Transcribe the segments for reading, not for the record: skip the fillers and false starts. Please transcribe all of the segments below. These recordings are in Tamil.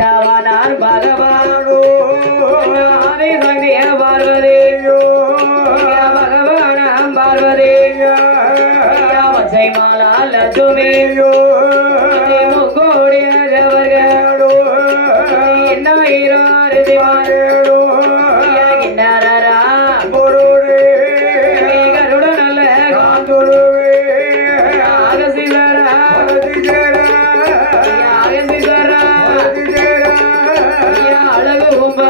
ராவணார் பகவானோ ஆதி சக்திய பார்வதியோ பகவானாம் பார்வதியோ பச்சை மாலா லட்சுமியோ முக்கோடி நஜவர்களோ எண்ணாயிரம் திவாரோ கிண்ணரா பொருளே கருட நல்ல காந்துருவே ஆகசிலரா ஆகசிலரா அழகு கும்ப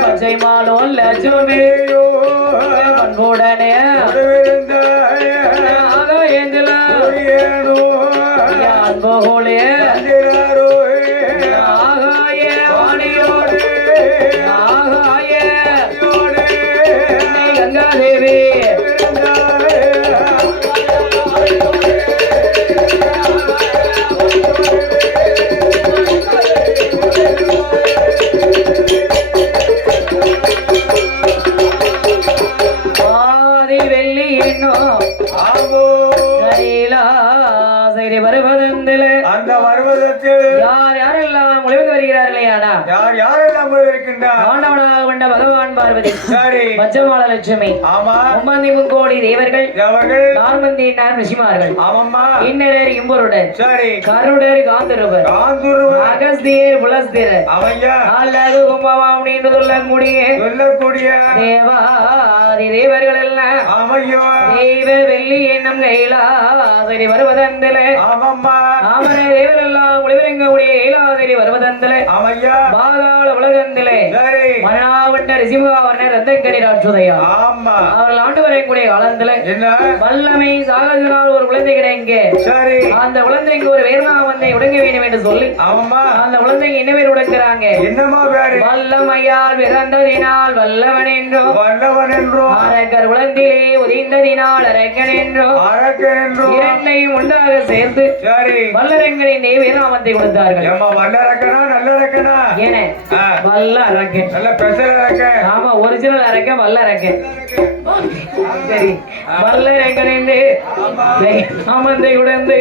பச்சை மாலும் லட்சுமியோ பண்புடனே அன்போலே ஆகாய வாணியோடு ஆகாய கங்காதேவி அந்த வருவதத்தில் யார் யாரெல்லாம் முழுவதும் வருகிறார்களே யார் யாரெல்லாம் இருக்கின்றார் ஆண்டவனாக கொண்ட பகவான் பார்வதி சரி பச்சமால லட்சுமி ஆமா மும்மந்தி முக்கோடி தேவர்கள் நான்மந்தி ரிஷிமார்கள் ஆமாம்மா இன்னரர் இம்பருடன் சரி கருடர் காந்தருவர் அகஸ்தியர் புலஸ்திரர் அவையா அழகு கும்பவாம் என்று சொல்லக்கூடிய தேவாதி தேவர்கள் எல்லாம் அவையோ தெய்வ வெள்ளி என்னும் கைலாசரி வருவதந்தில ஆமாம்மா ஆமரே தேவர்கள் எல்லாம் ஒளிவரங்கக்கூடிய கைலாசரி வருவதந்தில அவையா பாதாள உலகந்திலே சரி மரணாவட்ட ரிசிமுகாவர்ணர் ரத்தக்கரி ராட்சுதையா ஆமா அவர்கள் ஆண்டு வரக்கூடிய காலத்துல என்ன வல்லமை சாகத்தினால் ஒரு குழந்தை கிடைங்க சரி அந்த குழந்தைக்கு ஒரு வேர்மாவந்தை உடங்க வேண்டும் என்று சொல்லி ஆமா அந்த குழந்தைக்கு என்ன பேர் உடைக்கிறாங்க என்னமா பேரு வல்லமையால் பிறந்ததினால் வல்லவன் என்றும் அரக்கர் குழந்தையிலே உதிர்ந்ததினால் அரக்கன் என்றும் இரண்டையும் ஒன்றாக சேர்த்து சரி வல்லரங்கனின் வேர்மாவந்தை கொடுத்தார்கள் வல்லரக்கனா நல்லரக்கனா ஏன வல்ல அரக்கன் நல்ல ஸ்பெஷல் அரக்கன் ஆமா ஒரிஜினல் அரக்கன் வல்ல அரக்கன் சரி வல்லரங்கன் என்று மாமந்தை உடந்து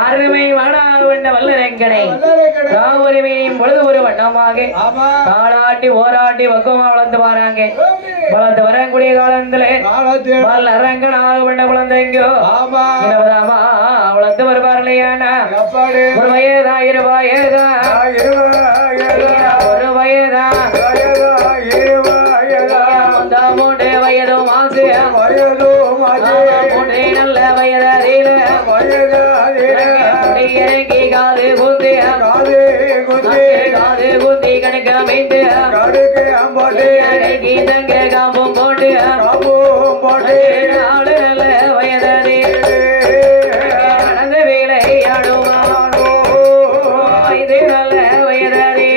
அருமை வாடாக வந்த வல்லரங்கனை தாவரிமையும் பொழுது ஒரு வண்ணமாக தாளாட்டி ஓராட்டி பக்குவமா வளர்ந்து வராங்க வளர்ந்து வரக்கூடிய காலத்துல வல்லரங்கனாக வந்த குழந்தைங்கோ வளர்ந்து வருவார்களையானா ஒரு வயதா இரு வயதா ஒரு வயதா மூன்று வயதும் ஆசை மூன்றே நல்ல வயதில இறங்கி காது குந்தி கணக்க மீண்டு கீதங்க காம்பும் போட்டு நாலு நல்ல வயதே நடந்த வேலை ஆடுவானோ இது நல்ல வயதே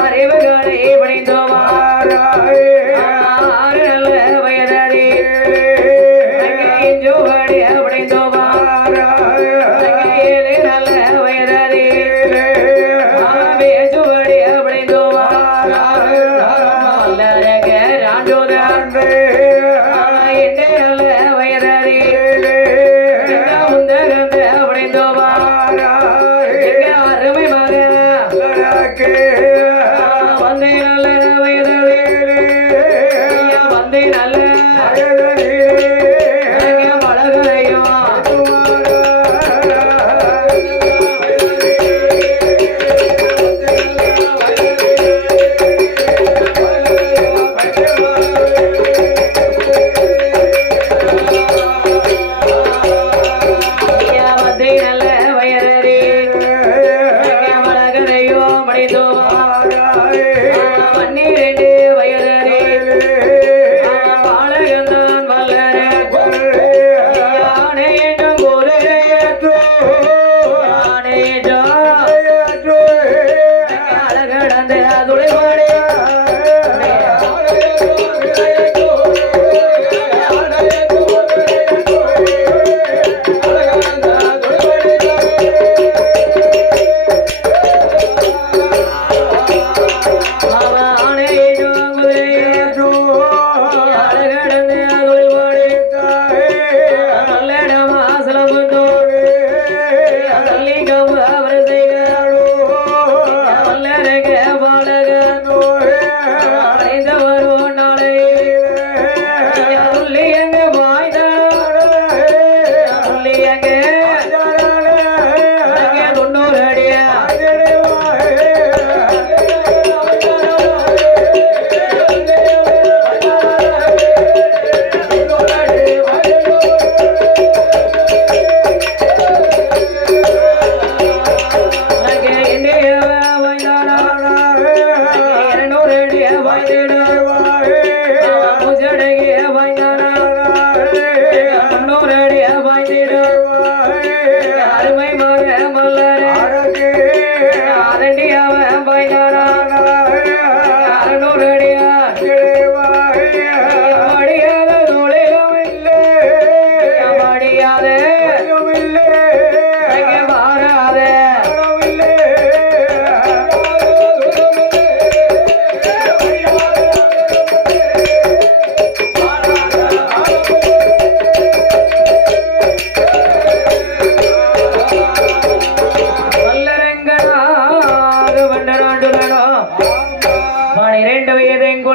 அறிவுகளை படிந்தோமா நல்ல வயதே ஜோடி படிந்தோமா நல்ல வயதே ஜோடி படிந்தோமா ராஜோதே நல்ல வயதே முந்தகந்த படிந்தோமா அருமை மகன் வந்தே நல்ல வயதே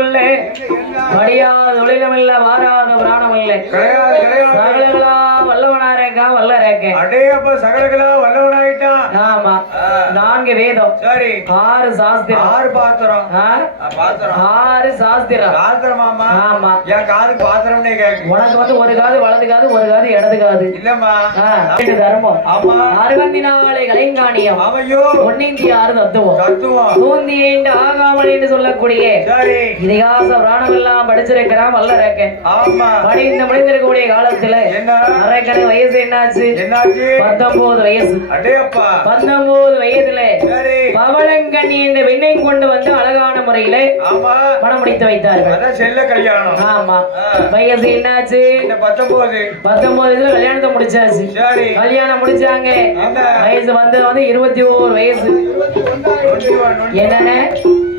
இல்லை மடியாத தொழிலுமில்ல மாறாத பிராணம் இல்லை கிடையாது கிடையாது சகலகளா வல்லவனா இருக்கா வல்ல இருக்கேன் அடே அப்ப சகலகளா வல்லவனாயிட்டான் ஆமா 4 வேதம் சரி 6 சாஸ்திரம் 6 பாத்திரம் பாத்திரம் 6 சாஸ்திரம் பாத்திரம் மாமா ஆமா என் காது பாத்திரம்னே கேக்கு உனக்கு வந்து ஒரு காது வலது காது ஒரு காது இடது காது இல்லம்மா தர்மம் ஆமா 64 கலைங்காணியம் ஆமையோ 106 தத்துவம் தத்துவம் தூந்தி என்று ஆகாமல் என்று சொல்லக்கூடிய சரி இதிகாச பிராணம் எல்லாம் படிச்சிருக்கிறான் வல்ல இருக்கேன் ஆமா முடிந்திருக்கக்கூடிய காலத்துல என்ன அரைக்கணை வயசு என்னாச்சு என்னாச்சு 19 வயசு அடே அப்பா 19 வயதுல சரி பவளங்கண்ணி என்ற பெண்ணை கொண்டு வந்து அழகான முறையில ஆமா மனம் முடித்து வைத்தார்கள் அதான் செல்ல கல்யாணம் ஆமா வயசு என்னாச்சு இந்த 19 வயசுல கல்யாணத்தை முடிச்சாச்சு சரி கல்யாணம் முடிச்சாங்க வயசு வந்து 21 வயசு 21 என்னன்னு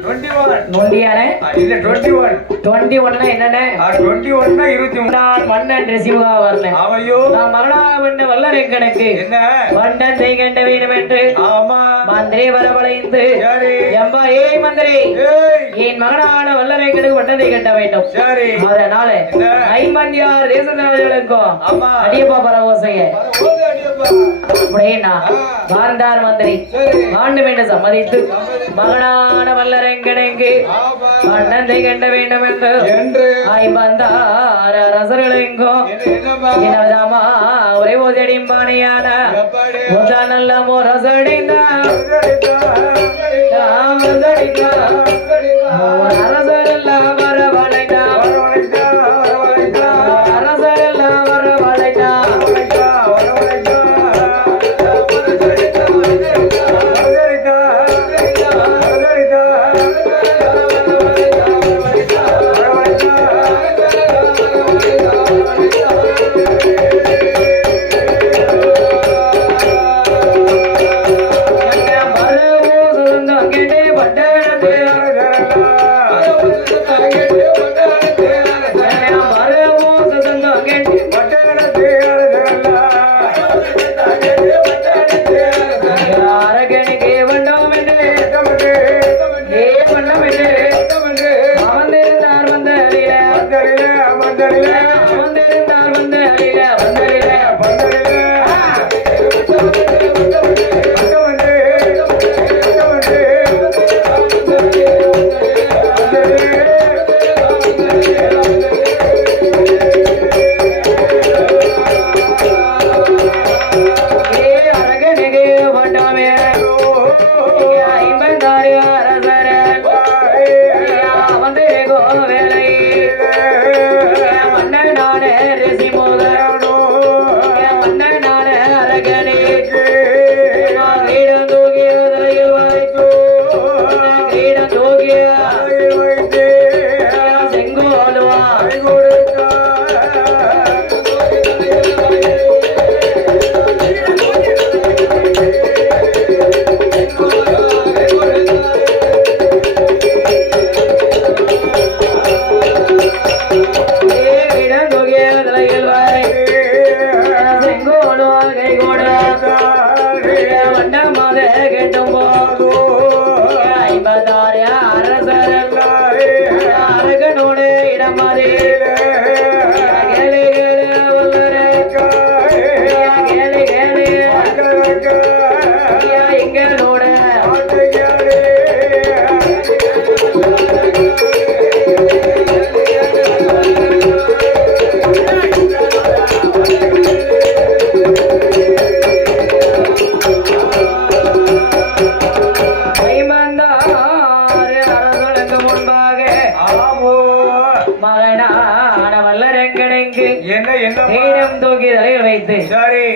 21 நொண்டியானே இல்ல 21 21 என்னன்னு 21 னா 23 மன்னன் ரிசிவா வரல ஆமையோ நான் மகனாவண்ண வல்லரைக்கணக்கு என்ன மன்னன் செய்கின்ற வேண்டும் என்று ஆமா மந்திரி வரவழைந்து சரி எம்பா ஏய் மந்திரி என் மகனான வல்லரைக்கணக்கு மன்னனை கட்ட வேண்டும் சரி அதனால 56 தேசநாடுகளுக்கும் ஆமா அடியப்பா பரவோசைய அப்படின்னா வாழ்ந்தார் மந்திரி வேண்டும் என்று சம்மதித்து மகனான வல்லரைக்கணக்கு மன்னனை கட்ட வேண்டும் என்று 56 அரசர்களுக்கும் என்னதாமா ஒரே ஓதடியும் பாணியான நல்ல முரசடிந்தா அரசரெல்லாம் வரவழைத்தா அரசரெல்லாம் வரவழைத்தா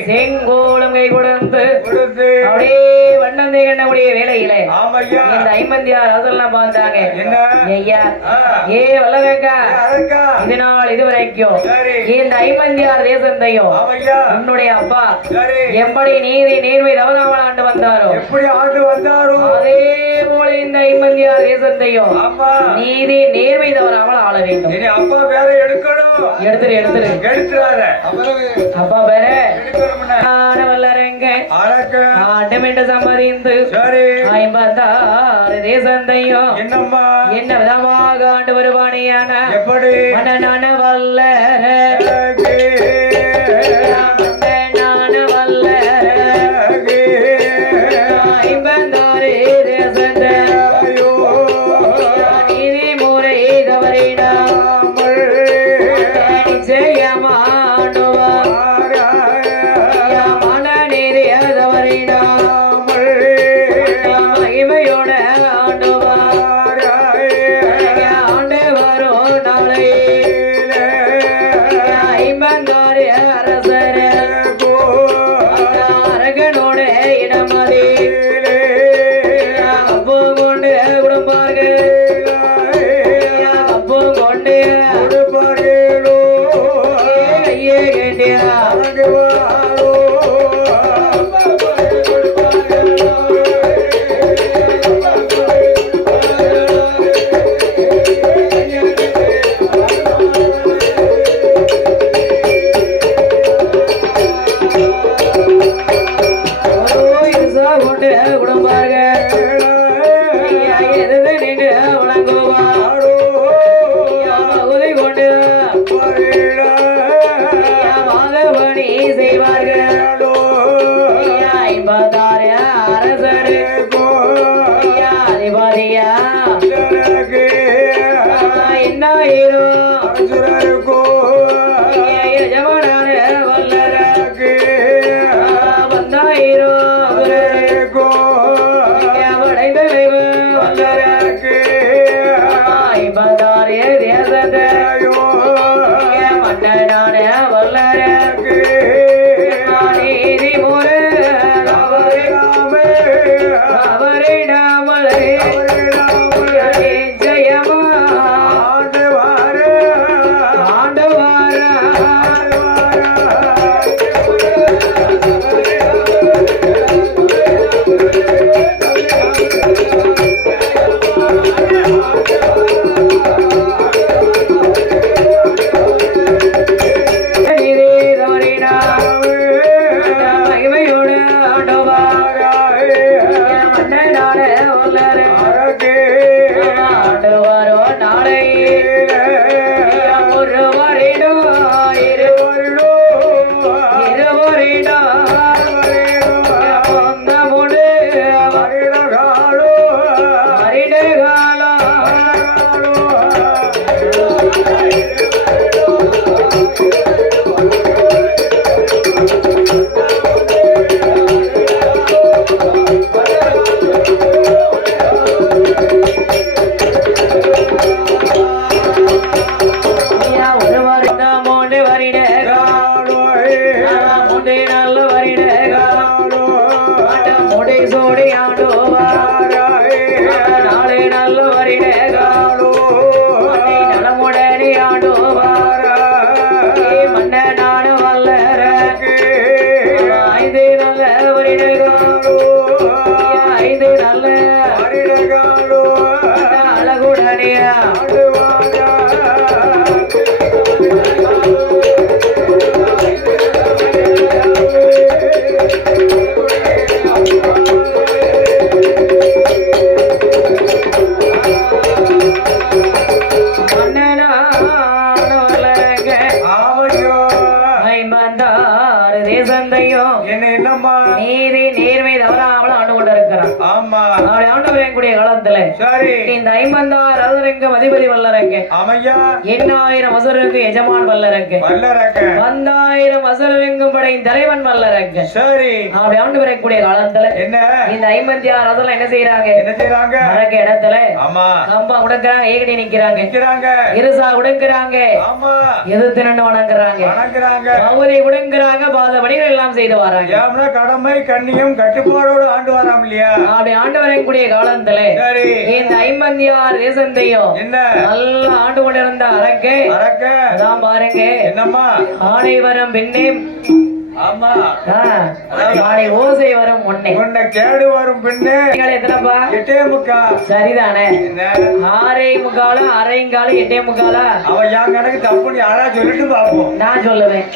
செங்கோலம் கை கொடுத்து அப்படியே வண்ணந்தை கண்ணக்கூடிய வேலையில இந்த 56 அதெல்லாம் பார்த்தாங்க. ஐயா ஏ வல்லவேக்கா இதனால் இதுவரைக்கும் இந்த 56 தேசத்தையும் உன்னுடைய அப்பா எப்படி நீதி நேர்மை தவறாமல் ஆண்டு வந்தாரோ அதே போல இந்த 56 தேசத்தையும் நீதி நேர்மை தவறாமல் ஆள வேண்டும். அப்பா வேற எடுக்கணும் எடுத்துரு அப்பா பேர வல்லரங்க வல்லரங்க அரக்க ஆண்டமென்று சம்மதிந்து சரி 56 தேசந்தையும் என்னம்மா என்ன விதமாக ஆண்டு வருவானியான எப்படி மன்னனான வல்லர மன்னனான வல்லர 56 தேசந்த நீதி முறை தவறிடாமல் நிச்சயமாண்டுவா மனநீதி தவறிடாமல் மகிமையோட ஆண்டுவா ஆண்டு வரும் நாளை 56 அரசர் அரகனோட இடமதி அப்போ கொண்டு குடும்பார்கள் அப்போ கொண்டு ஐயே கேட்டியா கொண்டு குடும்பார்கள் எது நின்று வணங்குவா உதவி கொண்டு மாதவணி செய்வார்கள் 56 அரசர் அதிபதியா என்னாயிரும் எஜமானான வல்லர வந்தாயிரும் வளைந்த வல்லர 56 தேசந்த மன்னனான வல்லர நீதி முறை தவறிடாமல் ஜெயமா ஆண்டு வார நீதி தவறிடா மகிமையோடு ஆண்டவா மன்னனான வல்லர ஆண்டு வாரோ நாளை ஒரு வருடம் இருவரிடம் முண்டு வருட காலம் ஒரு வருடம் மூன்று வருட மூன்று நல்ல வருட முடி சோடி ஆண்டுவா நாளை நல்ல வருட நலமுடனே ஆண்டுவா மன்னனான வல்லர 5 நல்ல வருட 5 நல்ல அழகுடனியா தேசந்தையும் நீதி நேர்மை தவறாமல் ஆண்டு கொண்டிருக்கிறான். அவருடைய ஆண்டவரின் கூடிய காலத்துல இந்த 56 அரசருக்கும் அதிபதி வல்லரங்க 8000 அசுரருக்கு எஜமான் வல்லரங்க 10,000 அசுரருக்கும் படையின் தலைவன் வல்லரங்க. அவருடைய ஆண்டவரின் கூடிய காலத்துல இந்த 56 அரசர்கள் என்ன செய்யறாங்க? அரக்க இடத்துல கம்பா உடக்கிறாங்க, ஏகடி நிக்கிறாங்க, இருசா உடக்கிறாங்க, எதிர்த்து நின்று வணங்குறாங்க, அவரை உடங்குறாங்க, பாதபடிகள் எல்லாம் செய்து வராங்க. கடமை கண்ணியம் கட்டுப்பாடோடு ஆண்டு வராம் இல்லையா? அப்படி ஆண்டு வரக்கூடிய காலத்துல இந்த 56 தேசத்தையும் நல்ல ஆண்டு கொண்டிருந்த அரக்க அதான் பாருங்க, ஆணை வரம் பின்னே ஆமா நாளை ஓசை வரும் முன்னே உன்னை கேடு வரும் பின்னே எத்தனைப்பா 8:45 சரிதானே என்ன 6:45 6:45 8:45 அவன் என் கணக்கு தப்புன்னு யாரா சொல்லிட்டு பாப்போம் நான் சொல்லுவேன்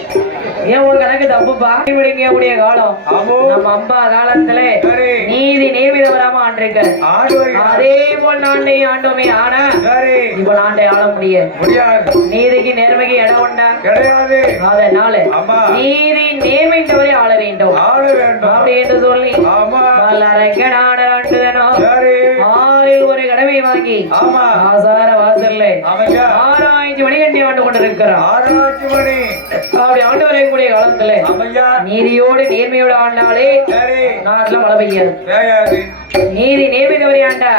ஏன் உன் கணக்கு தப்புப்பா விடுங்க கூடிய காலம் நம்ம அம்பா காலத்துல நீதி நேர்மை தவறாம ஆண்டிருக்க அதே போல் நாண்டை ஆண்டோமே ஆனா இப்ப நாண்டை ஆள முடியாது நீதிக்கு நேர்மைக்கு இடம் உண்டா கிடையாது அதனால நீதி நேர்மை தவறி ஆள வேண்டும் அப்படி என்று சொல்லி ஆறில் ஒரு கடமை வாங்கி ஆசார வாசல்ல 6,000 மணிகண்டி ஆண்டு கொண்டிருக்கிறார் அப்படி ஆண்டு வரையக்கூடிய காலத்துல நீதியோடு நேர்மையோடு ஆண்டாலே நாட்டுல மழை பெய்யாது நீதி நேர்மை தவறி ஆண்டா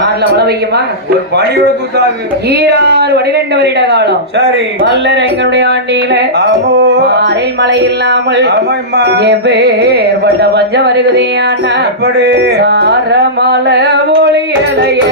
நாட்டுல மழை பெய்யுமா ஈராறு 12 வருட காலம் வல்லர் எங்களுடைய ஆண்டியில ஆறில் மழை இல்லாமல் எப்பேற்பட்ட பஞ்சம் வருகுதே ஆண்டா சாரமல ஒளியலைய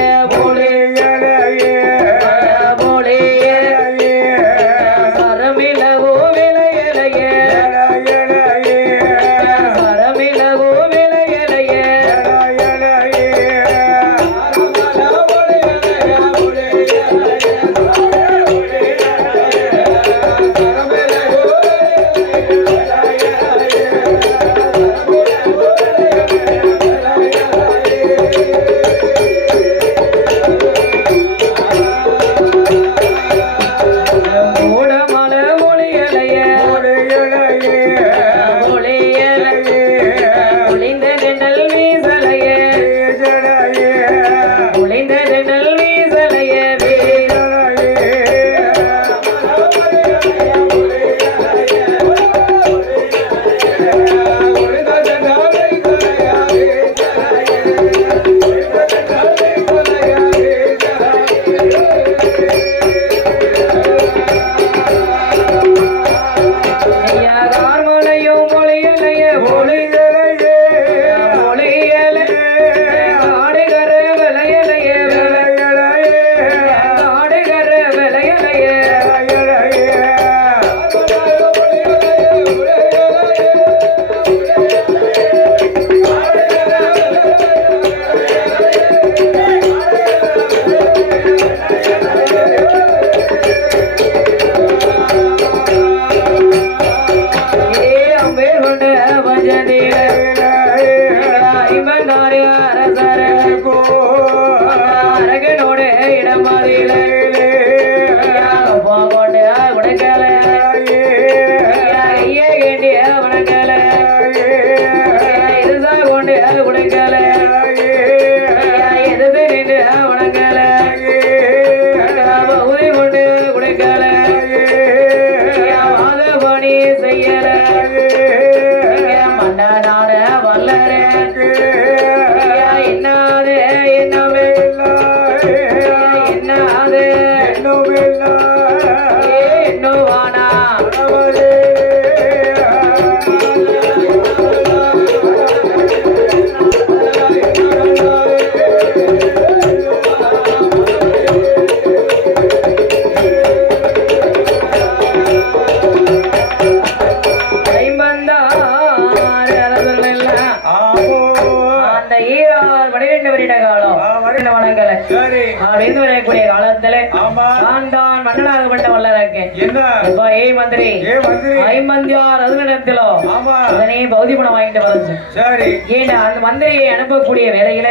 மந்திரியை அனுப்பக்கூடிய வேலையில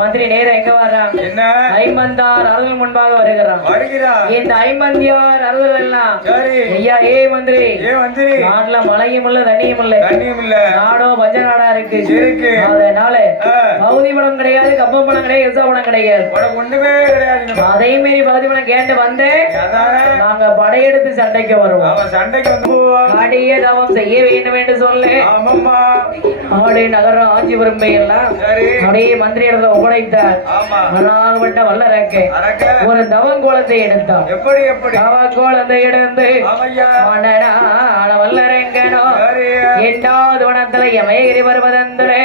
மந்திரி நேரம் எங்க வர்றான் ஐம்பந்தார் அருள் முன்பாக வருகிறான் இந்த ஐம்பந்தியார் அருள் எல்லாம் ஐயா ஏ மந்திரி நாட்டுல மழையும் இல்ல தண்ணியும் இல்ல நாடோ பஞ்ச நாடா இருக்கு அதனால பகுதி பணம் கிடையாது கப்பம் பணம் கிடையாது எசா பணம் கிடையாது ஒண்ணுமே கிடையாது அதே மாரி பகுதி பணம் கேட்டு வந்தேன் நாங்க படையெடுத்து சண்டைக்கு வருவோம் சண்டைக்கு வந்து காடிய தவம் செய்ய வேண்டும் என்று சொல்லு அப்படியே நகரம் ஆட்சி பெரும்பை எல்லாம் அப்படியே மந்திரி இடத்துல ஒப்படைத்தார் மனாகப்பட்ட வல்லரக்கு ஒரு தவம் கோலத்தை எடுத்தார் தவ கோலத்தை எடுத்து மன்னனான வல்லரங்கனோ எட்டாவது வனத்துல எமயகிரி பருவதந்திலே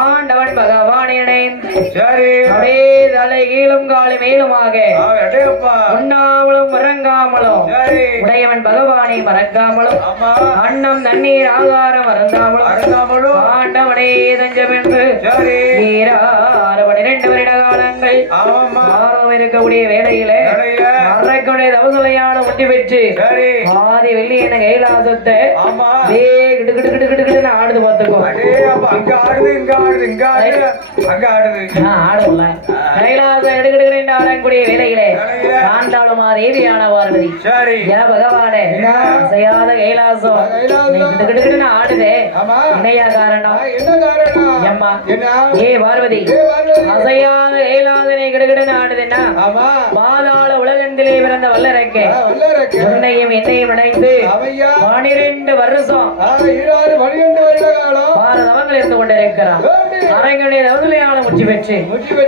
ஆண்டவன் பகவான் இணைந்து அப்படியே தலை கீழும் காலு மேலுமாக உண்ணாமலும் உறங்காமலும் மறக்காமலும் சரி உடையவன் பகவானை மறக்காமலும் ஆமா அன்னம் தண்ணீர் ஆகாரம் மறந்தாமலும் அருந்தாமலும் ஆண்டவனே தஞ்சமென்று சரி 12 வருட காலங்கள் ஆமா ஆரோம் இருக்கக்கூடிய வேளையிலே வேலையில மறைக்கூடிய தவசலையான ஒட்டி பெற்று சரி ஆதி வெள்ளி என கைலாசத்தை ஆமா கிடு கிடு கிடு கிடு கிடுன்னு ஆடுது பார்த்துக்கோ. அடே அப்ப அங்க ஆடுது இங்க ஆடுது இங்க ஆடுது அங்க ஆடுது ஆடும்ல கைலாசம் எடுக்கிடுகிறேன் ஆடக்கூடிய வேலையிலே வேலையில ஆண்டாளுமா தேவியான பார்வதி சரி ஏன் பகவானே செய்யாத கைலாசம் நீ கிடு கிடு கிடுன்னு ஆடுதே ஆமா என்னையா காரணம் என்ன காரணம் எம்மா என்ன ஏ பார்வதி பார்வதி. அசையாத கைலாசனை கிடுகிடுன்னு ஆடுதுன்னா ஆமா பாதாள உலகத்திலே பிறந்த வல்லரக்கே வல்லரக்கு உன்னையும் என்னையும் இணைந்து அவையா 12 வருஷம் 12 வருட காலம் பாரதவங்கள் இருந்து கொண்டிருக்கிறான் அரங்கனை ரவுதலையான முற்றி பெற்று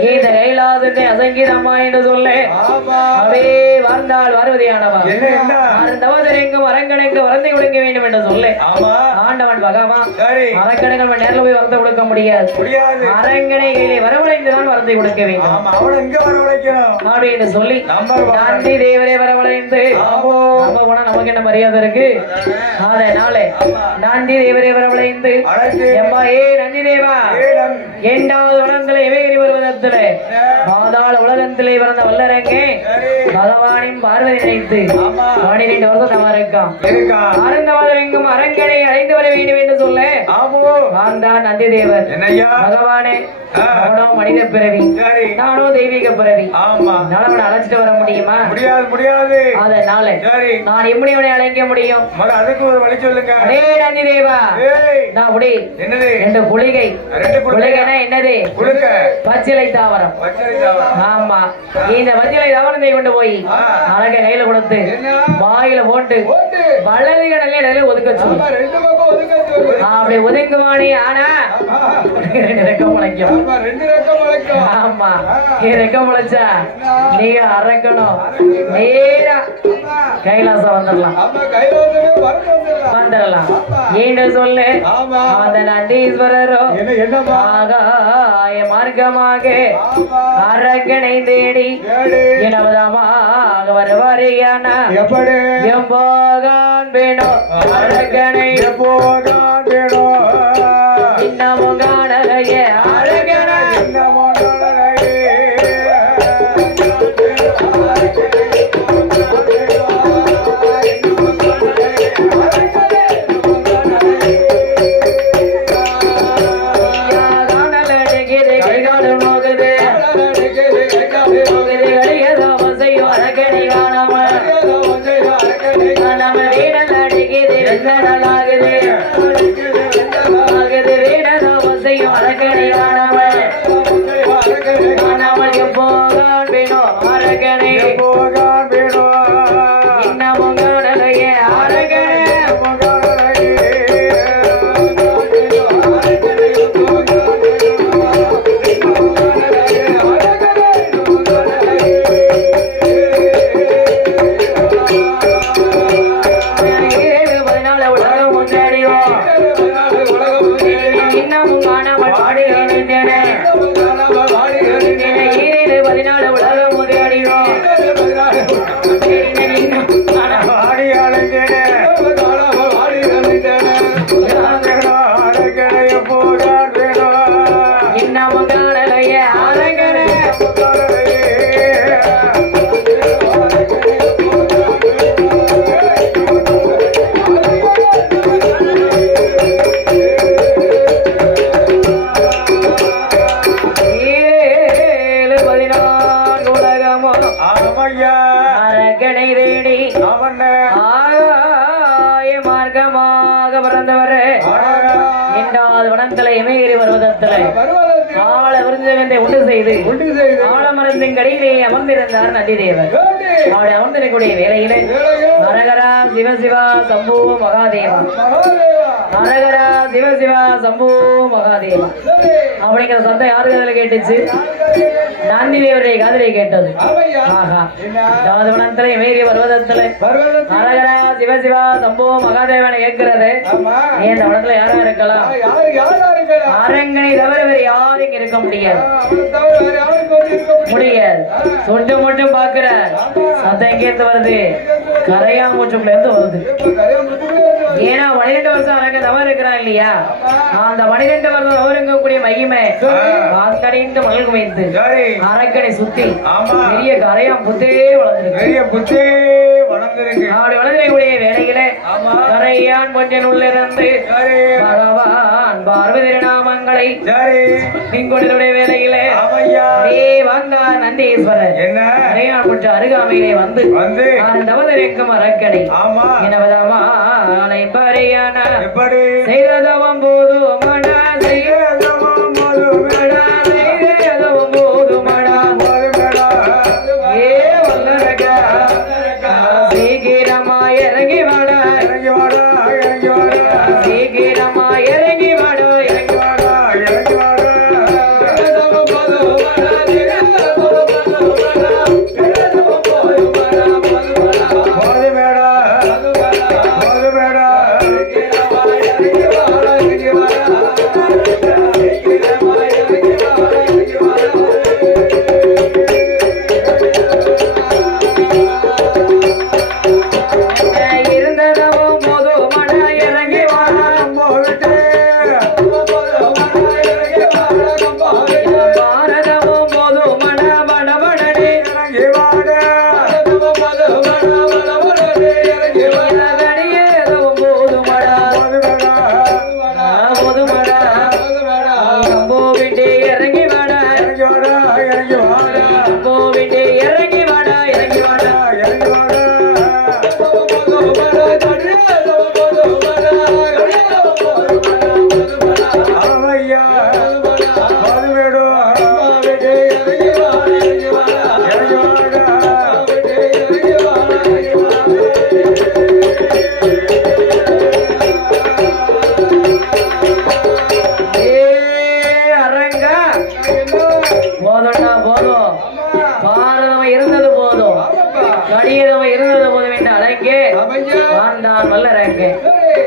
இந்த கைலாசத்தை அசங்கீத அம்மா என்று சொல்ல ஆமா அவே வாழ்ந்தாள் பார்வதியானவா என்ன என்ன அருந்தவதரெங்கும் அரங்கனுக்கு வரந்தை கொடுக்க வேண்டும் என்று சொல்ல ஆமா ஆண்டவன் பகவான் சரி அரங்கனுக்கு நம்ம நேரில் போய் வரத்தை கொடுக்க முடியாது முடியாது அரங்கனை கையிலே வரவழைந்துதான் வரத்தை கொடுக்க வேண்டும் ஆமா அவனை இங்க வரவழைக்கணும் அப்படின்னு சொல்லி நம்பர் நந்தி தேவரே வரவழைந்து ஆமா நம்ம போனா நமக்கு என்ன மரியாதை இருக்கு அதனால நந்தி தேவரே வரவழைந்து அழைத்து எம்மா ஏ நந்தி தேவா ஏடம் 2வது வனத்திலே எவேரி பருவதத்திலே பாதாள உலகத்திலே பிறந்த வல்லரங்கே சரி பகவானின் பார்வதி நினைத்து ஆமா 12 வருஷம் தவறு இருக்கான் இருக்கா ஆனந்தவாதரெங்கும் அரங்கனை அழைந்து வர வேண்டும் என்று சொல்ல ஆமோ ஆந்தான் நந்தி தேவர் என்னய்யா பகவானே அவனோ மனித பிறவி சரி நானோ தெய்வீக பிறவி ஆமா அவனை அழைச்சிட்டு வர முடியுமா முடியாது முடியாது அதனால சரி நான் எப்படி அவனை அழைக்க முடியும் மறு அதுக்கு ஒரு வழி சொல்லுங்க அடே நந்தி தேவா ஏய் நான் உடி என்னது 2 குளிகை 2 குளிகை குளிகைனா என்னது குளுக்க பச்சிலை தாவரம் வச்சரிதாவா ஆமா இந்த பச்சிலை தாவரத்தை கொண்டு போய் அழக கையில கொடுத்து என்ன வாயில போட்டு ஓட்டு வலது கடலே ஒதுக்க சொல்லு ஆமா ரெண்டு பக்கம் ஒதுக்க சொல்லு அப்படி ஒதுக்குவானே ஆனா ஆமா 2 ரெக்கம் முளைக்கும் ஆமா ரெண்டு ரக்கம் வளைக்கும் ஆமா நீ ரெக்கம் முளைச்சா நீ அரைக்கணும் நேரா ஆமா கைலாசம் வந்துடலாம் ஆமா கைலாசமே வரணும் வந்துடலாம் ஏன்னு சொல்லு ஆமா அந்த நண்டீஸ்வரரோ என்ன என்னமா ஆகாய மார்க்கமாக ஆமா அரக்கனை தேடி ஏடி இனவதமாக வருவாரியானா எப்படி எம்போகான் வேணும் அரக்கனை போகான் வேணும் இன்னமும் காணலைய அரக்கனை என்ன மோகனே காணலடுகிறது கைகாலும் போகுது போகுது கடிகதாமசையோ அரக்கனை காணாமல் நம்ம வீடல் அடிக்குது வெங்கடலாகுது ஆகுது வீடதாமசையோ அரக்கனை காணாமல் காணாமல் எப்போதான் வேணும் அரக்கனை போகான் வேணும் இன்னமும் காணலைய அரக்கனை இன்னமும் காணாமல் பாடுகிறேன் பதினாலு உலகம் முதியடிவோம் ஆடி அழைந்தேனே அழைக்கடைய போகான் வேணும் இன்னமும் காணலைய அரங்கனை ஏழு 14 உலகமும் ஆமையா அரங்கனை தேடி அவன் ஆய மார்க்கமாக பிறந்தவர் 2வது வனத்திலே எமேறி பர்வதத்திலே ஆழ விருந்தகத்தை உண்டு செய்து ஆழமரத்தின் கடியிலே அமர்ந்திருந்தார் நந்திதேவர் அவளை அமர்ந்திருக்கக்கூடிய வேலையிலே ஹரஹரா சிவசிவா சம்போ மகாதேவா ஹரஹரா சிவசிவா சம்போ மகாதேவா அப்படிங்கிற சத்தம் யாரு காதுல கேட்டுச்சு நந்தி தேவருடைய காதலை கேட்டது ஆஹா 2வது வனத்திலே எமேறி பர்வதத்திலே ஹரஹரா சிவசிவா சம்போ மகாதேவனை கேட்கிறது இந்த வனத்துல யாரா இருக்கலாம் அரங்கனை தவிர வேற யாரும் இங்க இருக்க முடியாது முடியாது சொண்டு மட்டும் பாக்குற சத்தம் கேட்டு வருது கரையாமூச்சுக்குள்ள இருந்து வருது. ஏன்னா 12 வருஷம் அரங்க தவறு இருக்கிறா இல்லையா, அந்த 12 வருஷம் தவறு இருக்கக்கூடிய மகிமை வாக்கடைந்து மணல் குமைத்து அரக்கடை சுத்தி பெரிய கரையாம் புத்தே வளர்ந்துருக்கு. அப்படி வளர்ந்தக்கூடிய வேலையில கரையான் கொஞ்சம் உள்ளிருந்து பகவான் பார்வதி திருநாமங்களை கொண்டிருடைய வேலையில வந்தா நந்தீஸ்வரர் கரையான் கொஞ்சம் அருகாமையிலே வந்து தவதரைக்கும் அரக்கடை எனவதாமா பறையான செய்ததவம் போதும் மடா செய்ததவம் போதும் மடா செய்ததவம் போதும் மடா ஏ வல்லரகா சீக்கிரமா இறங்கி வாடா இறங்கி வாடா இறங்கி வாடா சீக்கிரமா இறங்கி வாடா இறங்கி வாடா இறங்கி வாடா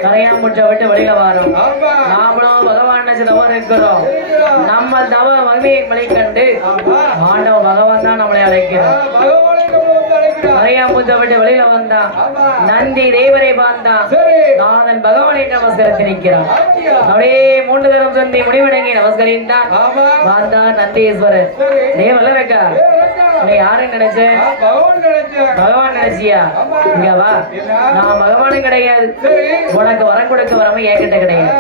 கரையாம்பூச்சை விட்டு வெளியில வரோம். நாமளும் பகவான் தவறு இருக்கிறோம். நம்ம தவ மகிமையை மலை கண்டு ஆண்டவ பகவான் தான் நம்மளை அழைக்கிறோம். கரையாம்பூச்சை விட்டு வெளியில வந்தான் நந்தி தேவரை பார்த்தான். நாதன் பகவானை நமஸ்கரித்து நிற்கிறான். அப்படியே 3 தரம் சந்தி முடிவடங்கி நமஸ்கரித்தான். பார்த்தான் நந்தீஸ்வரர். தேவல்லரக்கா நீ யாருன்னு நினைச்சேன்? பகவான் நினைச்சியா? இங்க வா, நான் பகவானும் கிடையாது, உனக்கு வரம் கொடுக்க வரமே என்கிட்ட கிடையாது.